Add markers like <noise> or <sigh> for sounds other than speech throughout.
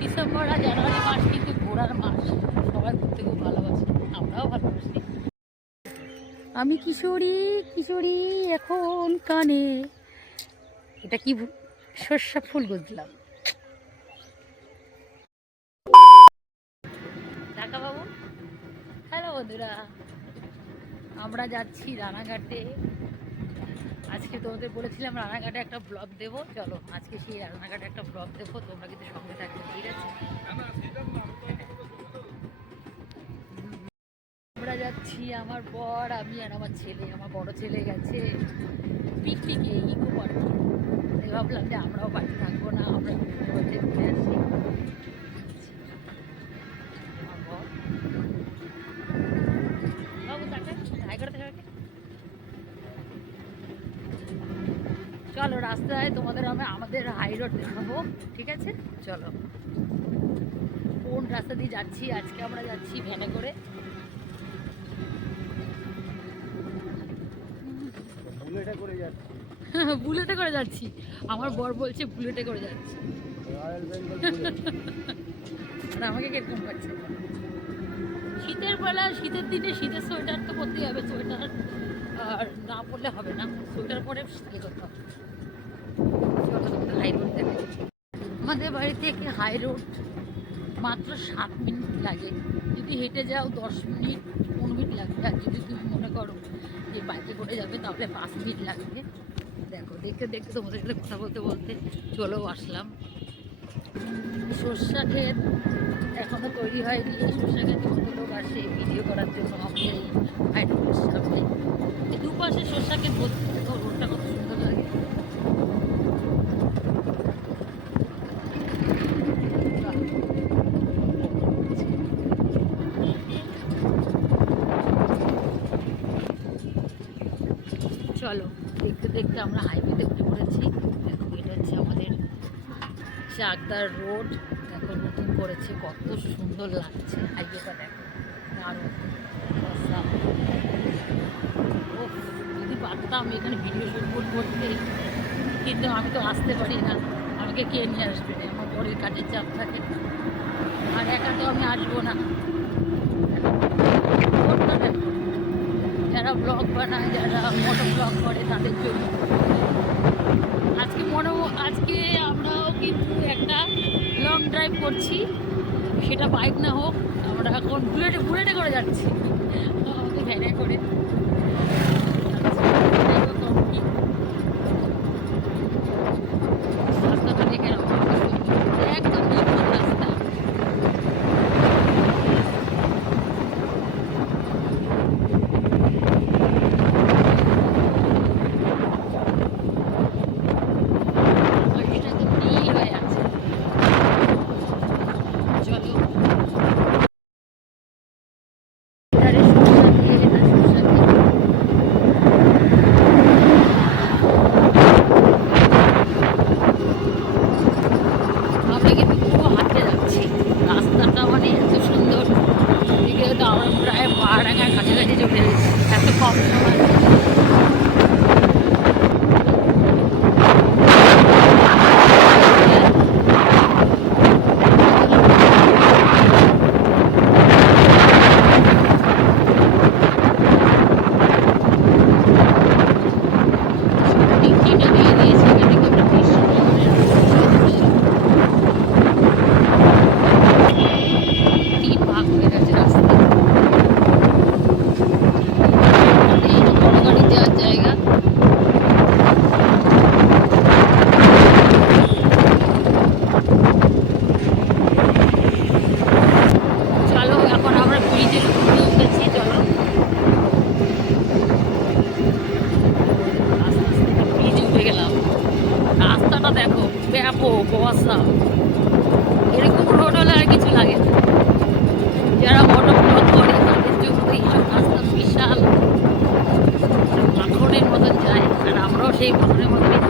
December আর জানুয়ারি মাস কিন্তু ঘোরার মাস। সবাই ঘুরতে খুব ভালোবাসে। আমরাও ভালোবাসি। আমি কিশোরী কিশোরী এখন কানে। এটা কি সর্ষা ফুল বুঝলাম ঢাকা বাবু হ্যালো বন্ধুরা। আমরা যাচ্ছি রানাঘাটে। আজকে তোমাদের বলেছিলাম রানাঘাটে একটা ব্লগ দেবো। চলো, আজকে সেই রানাঘাটে একটা ব্লগ দেবো। তোমরা কিন্তু সঙ্গে থাকবে, ঠিক আছে? আমরা যাচ্ছি আমার বর, আমি আর আমার ছেলে। আমার বড় ছেলে গেছে পিকনিকে ইকো পার্কে। ভাবলাম যে আমরাও বাড়ি থাকব না, আমরা ঘুরে ঘুরে আসি আমার বর বাবু তাকে হাই করে থাকে চলো রাস্তায় তোমাদের আমি আমাদের হাই রোড দেখাবো ঠিক আছে? চলো। কোন রাস্তা দিয়ে যাচ্ছি? আজকে আমরা যাচ্ছি ভ্যানে করে বুলেটে করে যাচ্ছি। <laughs> বুলেটে করে যাচ্ছি? আমার বর বলছে বুলেটে করে যাচ্ছি। <laughs> আর আমাকে কীরকম পাচ্ছে শীতের বেলা শীতের দিনে শীতের সোয়েটার তো পরতেই হবে সোয়েটার আর না পরলে হবে না। সোয়েটার পরে ইয়ে করতে হবে। হাই রোড দেখে আমাদের বাড়ি থেকে হাই রোড মাত্র সাত মিনিট লাগে। যদি হেঁটে যাও, দশ মিনিট পনেরো মিনিট লাগবে আর যদি তুমি মনে করো যে বাইকে করে যাবে, তাহলে পাঁচ মিনিট লাগবে। দেখো, দেখতে দেখতে তোমাদের সাথে কথা বলতে বলতে চলেও আসলাম। সর্ষা ক্ষেত এখনও তৈরি হয়নি। এই সর্ষা ক্ষেত লোক আসে ভিডিও করার জন্য এই হাইড্রোপের সামনে। দুপাশে সর্ষা ক্ষেত ভর্তি দেখো রোডটা কত সুন্দর লাগে চলো দেখতে দেখতে আমরা হাইওয়েতে উঠে পড়েছি। দেখো এটা হচ্ছে আমাদের চাকদার রোড দেখো নতুন করেছে কত সুন্দর লাগছে। হাইওয়েটা দেখো অসাম। উফ, যদি পারতাম এখানে ভিডিও শুট করতে কিন্তু আমি তো আসতে পারি না। আমাকে কে নিয়ে আসবে? আমার বরের কাজের চাপ থাকে। আর একা তো আমি আসব না রোডটা দেখো যারা ব্লগ বানায়, যারা মোটো ব্লগ করে তাদের জন্য। আজকে মনে, আজকে আমরাও কিন্তু একটা লং ড্রাইভ করছি। সেটা বাইক না হোক, আমরা এখন বুলেটে বুলেটে করে যাচ্ছি। ভ্যানে করে। সেই মনের মতনই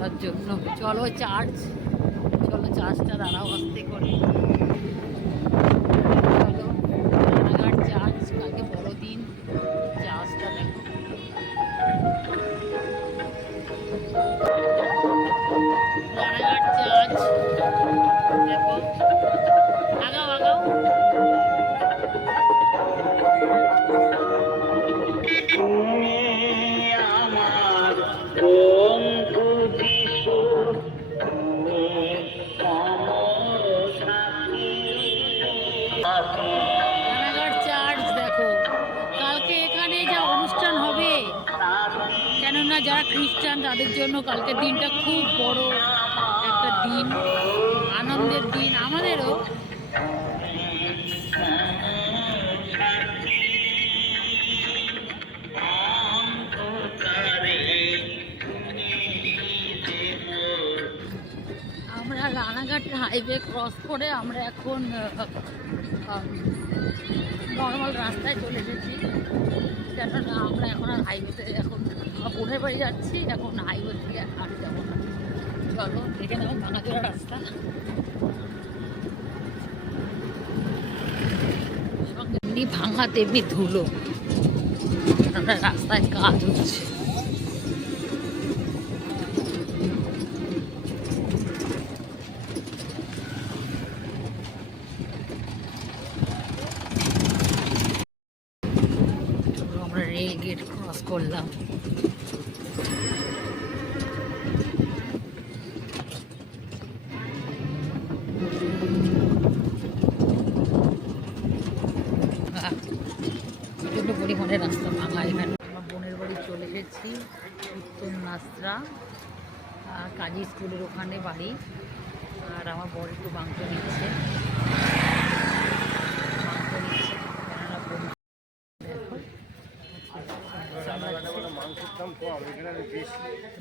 করার জন্য। চলো চার্জ চলো চার্জটা দাঁড়াও আসতে করে। খ্রিস্টান তাদের জন্য কালকের দিনটা খুব বড় একটা দিন, আনন্দের দিন আমাদেরও। আমরা রানাঘাট হাইওয়ে ক্রস করে আমরা এখন নর্মাল রাস্তায় চলে এসেছি। কেননা আমরা এখন আর হাইওয়েতে এখন বোনের বাড়ি যাচ্ছি, এখন হাইওয়ে থেকে আর যাব না। চলো, দেখে নাও ভাঙাচোরা রাস্তা। এমনি ভাঙা তেমনি ধুলো। রাস্তায় কাজ হচ্ছে চলো আমরা রেল গেট ক্রস করলাম আহ, প্রচণ্ড রাস্তা ভাঙা। এখানে আমার বোনের বাড়ি চলে এসেছি উত্তর নাস্ত্রা আহ, কাজী স্কুলের ওখানে বাড়ি। আর আমার বর একটু মাংস নিচ্ছে।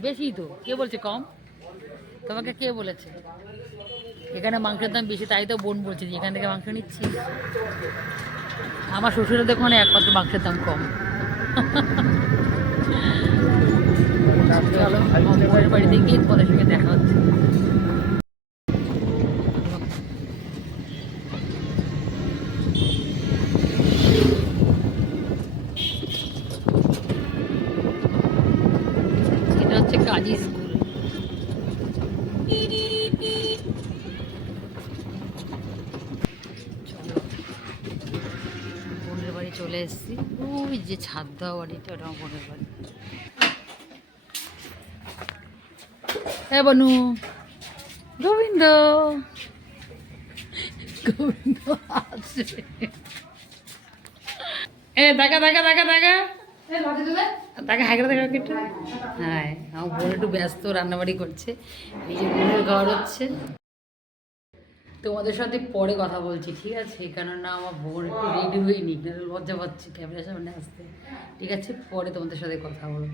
বেশি তো কে বলছে কম? তোমাকে কে বলেছে? এখানে মাংসের দাম বেশি তাই তো বোন বলছে যে এখান থেকে মাংস নিচ্ছি। আমার শ্বশুরের দোকানে একমাত্র মাংসের দাম কম। <laughs> চলো বাড়িতে গিয়ে তোমাদের সঙ্গে দেখা হচ্ছে এটা হচ্ছে কাজী স্কুল চলো বোনের বাড়ি চলে এসেছি। ওই যে ছাদ দেওয়া বাড়িটা ওটা বোনের বাড়ি। হ্যাঁ বনু। গোবিন্দ। গোবিন্দ আছে এ, দেখা দেখা দেখা দেখা। তাকে দেখা। হ্যাঁ আমার বোন একটু ব্যস্ত, রান্নাবাড়ি করছে। নিজের বোনের ঘর হচ্ছে। তোমাদের সাথে পরে কথা বলছি ঠিক আছে? কেননা আমার বোন একটু রেডি নাহলে লজ্জা পাচ্ছি ক্যামেরার সামনে আসতে। ঠিক আছে? পরে তোমাদের সাথে কথা বলব।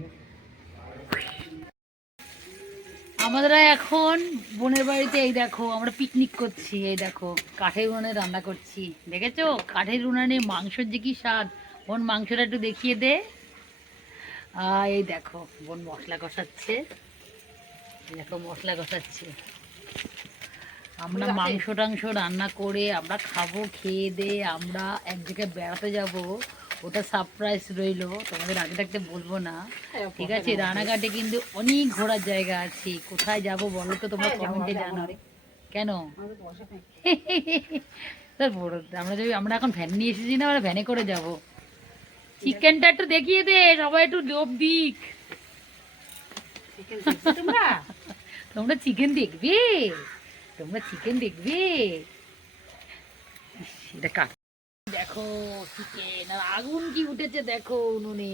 আমরা এখন বোনের বাড়িতে এই দেখো আমরা পিকনিক করছি এই দেখো কাঠের উনানে রান্না করছি। দেখেছ? কাঠের উনানে মাংসের যে কি স্বাদ? বোন মাংসটা একটু দেখিয়ে দে। এই দেখো বোন মশলা কষাচ্ছে। দেখো মশলা কষাচ্ছে। আমরা মাংস টাংস রান্না করে আমরা খাব খেয়ে দে আমরা এক জায়গায় বেড়াতে যাব। ওটা সারপ্রাইজ রইল। তোমাদের আগে থাকতে বলব না। ঠিক আছে রানাঘাটে কিন্তু অনেক ঘোরার জায়গা আছে। কোথায় যাব বলো তো তোমরা কমেন্টে জানাও। কেন? স্যার <laughs> বড় আমরা যদি আমরা এখন ভ্যান নিয়ে এসেছি না আমরা ভ্যানে করে যাব। চিকেনটা একটু দেখিয়ে দে সবাই একটু লোভ দিক। তোমরা? <laughs> চিকেন দেখবে? তোমরা চিকেন দেখবে? এটা কাট দেখো চিকেন আর আগুন কি উঠেছে দেখো, উনুনে।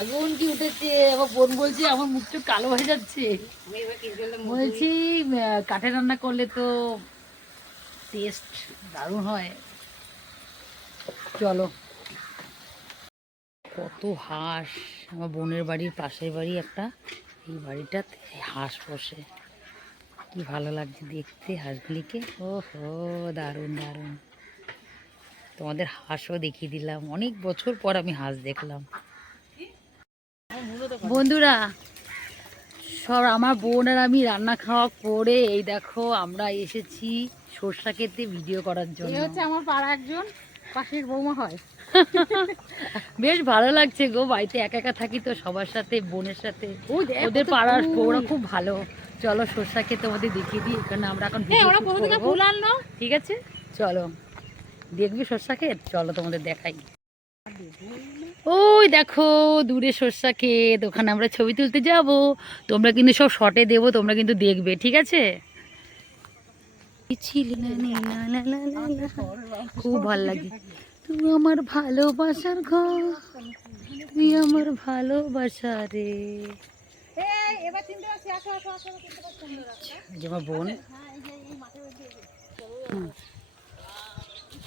আগুন কি উঠেছে? আমার বোন বলছে, আমার মুখটা কালো হয়ে যাচ্ছে। বলছি কাঠে রান্না করলে তো টেস্ট দারুণ হয়। চলো। কত হাঁস। আমার বোনের বাড়ির পাশের বাড়ি একটা, এই বাড়িটাতে হাঁস বসে। কি ভালো লাগছে দেখতে হাঁসগুলিকে? ও হো দারুণ দারুণ। তোমাদের হাঁসও দেখিয়ে দিলাম। অনেক বছর পর আমি হাঁস দেখলাম। বন্ধুরা, সব আমার বোন আর আমি রান্না খাওয়া করে, এই দেখো, আমরা এসেছি সর্ষা খেতে ভিডিও করার জন্য। হচ্ছে আমার পাড়া একজন। পাশের বৌমা হয়। বেশ ভালো লাগছে গো বাড়িতে একা একা থাকি তো সবার সাথে বোনের সাথে। ওদের পাড়ার। বউরা খুব ভালো। চলো সর্ষা খেতে ওদের দেখিয়ে দিই এখানে আমরা এখন হ্যাঁ। ফুল আনলো। ঠিক আছে? চলো। দেখবি সর্ষা ক্ষেত? চলো তোমাদের দেখাই। ওই দেখো দূরে সর্ষা ক্ষেত ওখানে আমরা ছবি তুলতে যাব। তোমরা কিন্তু সব শটে দেবো তোমরা কিন্তু দেখবে ঠিক আছে ছিলে না নে না লা লা লা লা। খুব ভালো লাগে। তুই আমার ভালোবাসার ঘর। তুই আমার ভালোবাসা রে। বোন। হ্যাঁ।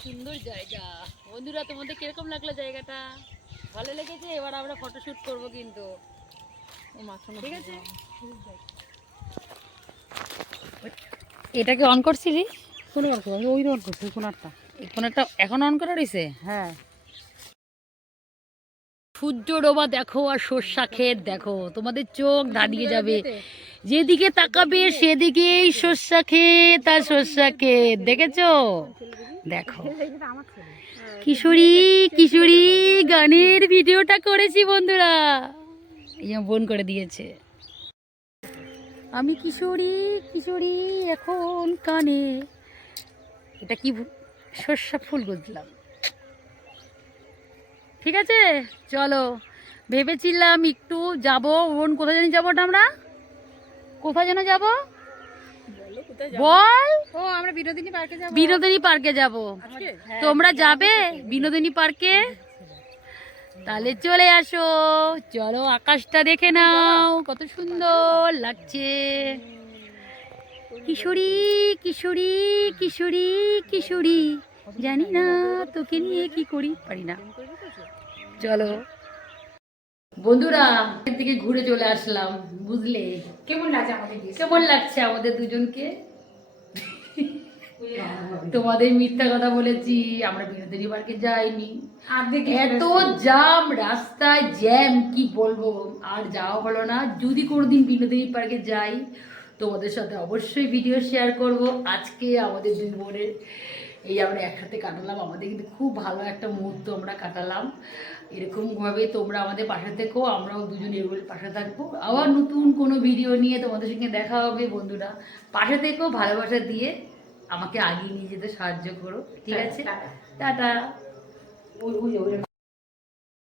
সুন্দর জায়গা। বন্ধুরা তোমাদের কীরকম লাগল জায়গাটা? ভালো লেগেছে? এবার আমরা ফটোশুট করব কিন্তু। ঠিক আছে? এটাকে অন করছিলি কোন বার করব ওই রোড করছি কোন একটা এখন অন করা রয়েছে হ্যাঁ। সূর্য ডোবা দেখো আর সর্ষা ক্ষেত দেখো তোমাদের চোখ দাঁড়িয়ে যাবে। যেদিকে তাকাবে সেদিকেই সর্ষা ক্ষেত আর সর্ষা ক্ষেত দেখেছ? দেখো। কিশোরী কিশোরী গানের ভিডিওটা করেছি বন্ধুরা। এই যে বোন করে দিয়েছে। আমি কিশোরী কিশোরী এখন কানে। এটা কি সর্ষা ফুল গুঁজলাম ঠিক আছে চলো। ভেবেছিলাম একটু যাব। বোন কোথায় জানি যাব আমরা? কোথায় যেন যাব? বল ও আমরা বিনোদিনী পার্কে যাব। বিনোদিনী পার্কে যাব। তোমরা যাবে বিনোদিনী পার্কে? তাহলে চলে আসো। চলো আকাশটা দেখে নাও কত সুন্দর লাগছে। কিশোরী কিশোরী কিশোরী কিশোরী জানি না তোকে নিয়ে কি করি পারি না। চলো। বন্ধুরা থেকে ঘুরে চলে আসলাম বুঝলে? কেমন লাগছে আমাদের কেমন লাগছে আমাদের দুজনকে? <laughs> তোমাদের মিথ্যা কথা বলেছি আমরা বিনোদিনী পার্কে যাইনি। এত জাম রাস্তায় জ্যাম কি বলব? আর যাওয়া হলো না। যদি কোনোদিন বিনোদিনী পার্কে যাই তোমাদের সাথে অবশ্যই ভিডিও শেয়ার করব। আজকে আমাদের দুই বোনের এই আমরা একসাথে কাটালাম। আমাদের কিন্তু খুব ভালো একটা মুহূর্ত আমরা কাটালাম। এরকমভাবে তোমরা আমাদের পাশে থেকো আমরাও দুজন এগুলোর পাশে থাকব। আবার নতুন কোনো ভিডিও নিয়ে তোমাদের সঙ্গে দেখা হবে বন্ধুরা। পাশে থেকো ভালোবাসা দিয়ে আমাকে আগিয়ে নিয়ে যেতে সাহায্য করো। ঠিক আছে? টাটা। ওই ওই ওই